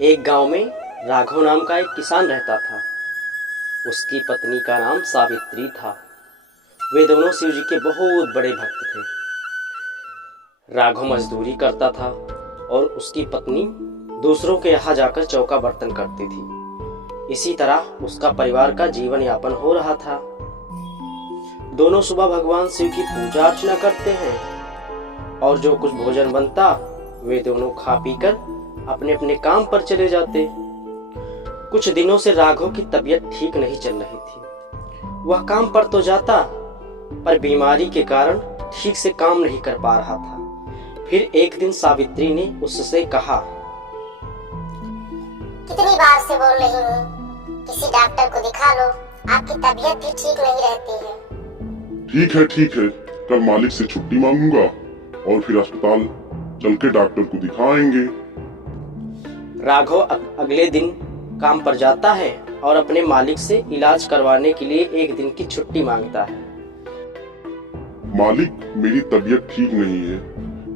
एक गांव में राघव नाम का एक किसान रहता था। उसकी पत्नी का नाम सावित्री था। वे दोनों शिव जी के बहुत बड़े भक्त थे। राघव मजदूरी करता था और उसकी पत्नी दूसरों के यहाँ जाकर चौका बर्तन करती थी। इसी तरह उसका परिवार का जीवन यापन हो रहा था। दोनों सुबह भगवान शिव की पूजा अर्चना करते हैं और जो कुछ भोजन बनता वे दोनों खा पीकर अपने अपने काम पर चले जाते। कुछ दिनों से राघव की तबीयत ठीक नहीं चल रही थी। वह काम पर तो जाता पर बीमारी के कारण ठीक से काम नहीं कर पा रहा था। फिर एक दिन सावित्री ने उससे कहा, कितनी बार से बोल रही हूँ, किसी डॉक्टर को दिखा लो, आपकी तबीयत भी ठीक नहीं रहती है। ठीक है, कल मालिक से छुट्टी मांगूंगा और फिर अस्पताल चल के डॉक्टर को दिखाएंगे। राघव अगले दिन काम पर जाता है और अपने मालिक से इलाज करवाने के लिए एक दिन की छुट्टी मांगता है। मालिक, मेरी तबीयत ठीक नहीं है,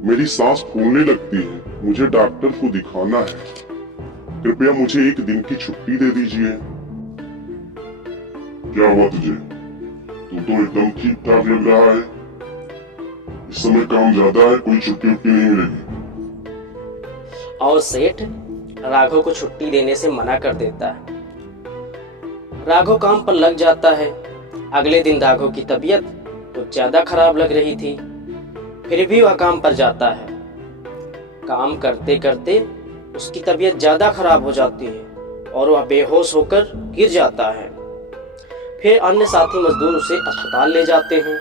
मेरी सांस फूलने लगती है, मुझे डॉक्टर को दिखाना है, कृपया मुझे एक दिन की छुट्टी दे दीजिए। क्या हुआ तुझे? तू तो एकदम ठीक ठाक लग रहा है। इस समय काम ज्यादा है, कोई छुट्टी नहीं मिलेगी। और सेठ राघव को छुट्टी देने से मना कर देता है। राघव काम पर लग जाता है। अगले दिन राघव की तबीयत तो ज्यादा खराब लग रही थी, फिर भी वह काम पर जाता है। काम करते करते उसकी तबीयत ज्यादा खराब हो जाती है और वह बेहोश होकर गिर जाता है। फिर अन्य साथी मजदूर उसे अस्पताल ले जाते हैं।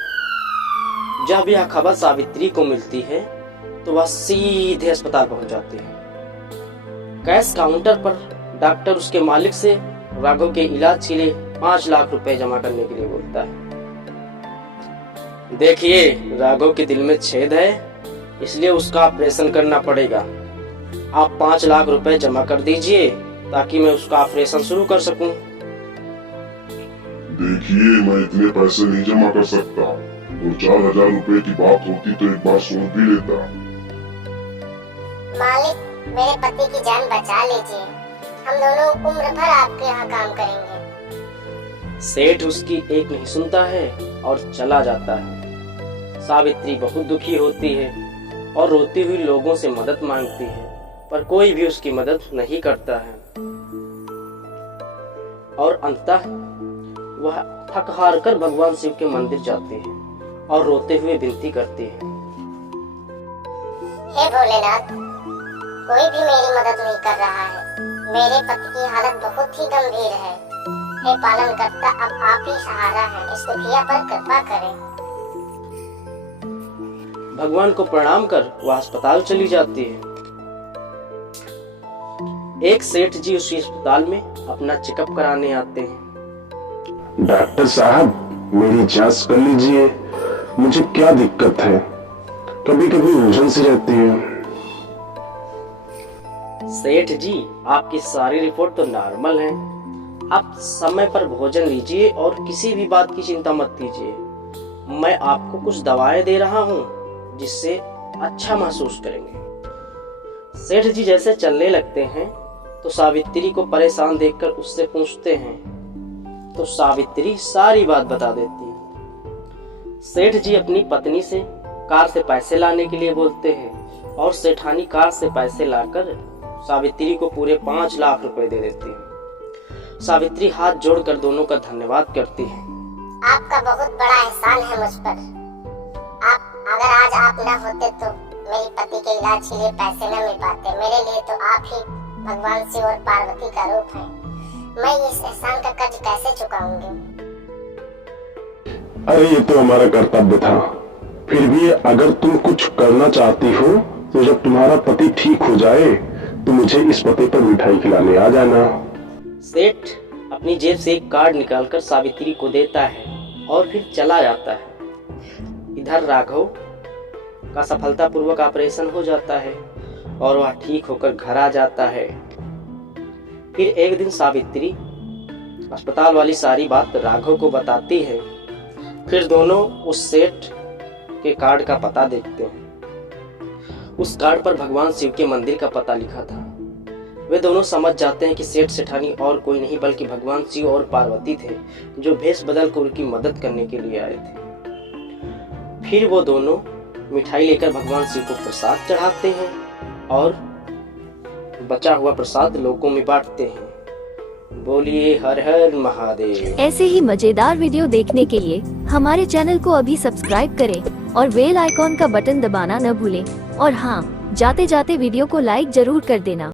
जब यह खबर सावित्री को मिलती है तो वह सीधे अस्पताल पहुंच जाती है। कैश काउंटर पर डॉक्टर उसके मालिक से राघव के इलाज के लिए 5 लाख रुपए जमा करने के लिए बोलता है। देखिए, राघव के दिल में छेद है, इसलिए उसका ऑपरेशन करना पड़ेगा। आप 5 लाख रुपए जमा कर दीजिए ताकि मैं उसका ऑपरेशन शुरू कर सकूं। देखिए, मैं इतने पैसे नहीं जमा कर सकता। 2-4 हजार रुपए की बात होती तो एक बार सोच भी लेता। मालिक, मेरे पति की जान बचा लीजिए, हम दोनों उम्र भर आपके यहाँ काम करेंगे। सेठ उसकी एक नहीं सुनता है और चला जाता है। सावित्री बहुत दुखी होती है और रोती हुई लोगों से मदद मांगती है, पर कोई भी उसकी मदद नहीं करता है। और अंततः वह थक हार कर भगवान शिव के मंदिर जाती है और रोते हुए विनती करती है, हे भोलेनाथ, कोई भी मेरी मदद नहीं कर रहा है। मेरे पति की हालत बहुत ही गंभीर है। हे पालनकर्ता, अब आप ही सहारा हैं, इस दुखिया पर कृपा करें। भगवान को प्रणाम कर वह अस्पताल चली जाती है। एक सेठ जी उसी अस्पताल में अपना चेकअप कराने आते हैं। डॉक्टर साहब, मेरी जांच कर लीजिए, मुझे क्या दिक्कत है? कभी कभी उलझन सी रहती है। सेठ जी, आपकी सारी रिपोर्ट तो नॉर्मल है। आप समय पर भोजन लीजिए और किसी भी बात की चिंता मत कीजिए। मैं आपको कुछ दवाएं दे रहा हूँ जिससे अच्छा महसूस करेंगे। सेठ जी जैसे चलने लगते हैं तो सावित्री को परेशान देखकर उससे पूछते हैं, तो सावित्री सारी बात बता देती है। सेठ जी अपनी पत्नी से कार से पैसे लाने के लिए बोलते हैं और सेठानी कार से पैसे लाकर सावित्री को पूरे 5 लाख रुपए दे देती है। सावित्री हाथ जोड़कर दोनों का धन्यवाद करती है। आपका बहुत बड़ा एहसान है मुझ पर। अगर आज आप न होते तो मेरे पति के इलाज के लिए पैसे न मिल पाते। मेरे लिए तो आप ही भगवान शिव और पार्वती का रूप हैं। मैं इस एहसान का कर्ज कैसे चुकाऊंगी? अरे, ये तो हमारा कर्तव्य था। फिर भी अगर तुम कुछ करना चाहती हो तो जब तुम्हारा पति ठीक हो जाए तो मुझे इस पते पर मिठाई खिलाने आ जाना। सेठ अपनी जेब से एक कार्ड निकालकर सावित्री को देता है और फिर चला जाता है। इधर राघव का सफलतापूर्वक ऑपरेशन हो जाता है और वह ठीक होकर घर आ जाता है। फिर एक दिन सावित्री अस्पताल वाली सारी बात राघव को बताती है। फिर दोनों उस सेठ के कार्ड का पता देखते हैं। उस कार्ड पर भगवान शिव के मंदिर का पता लिखा था। वे दोनों समझ जाते हैं कि सेठ सेठानी और कोई नहीं बल्कि भगवान शिव और पार्वती थे, जो भेष बदल कर उनकी मदद करने के लिए आए थे। फिर वो दोनों मिठाई लेकर भगवान शिव को प्रसाद चढ़ाते हैं और बचा हुआ प्रसाद लोगों में बांटते हैं। बोलिए हर हर महादेव। ऐसे ही मजेदार वीडियो देखने के लिए हमारे चैनल को अभी सब्सक्राइब करें और बेल आइकॉन का बटन दबाना न भूलें। और हाँ, जाते जाते वीडियो को लाइक जरूर कर देना।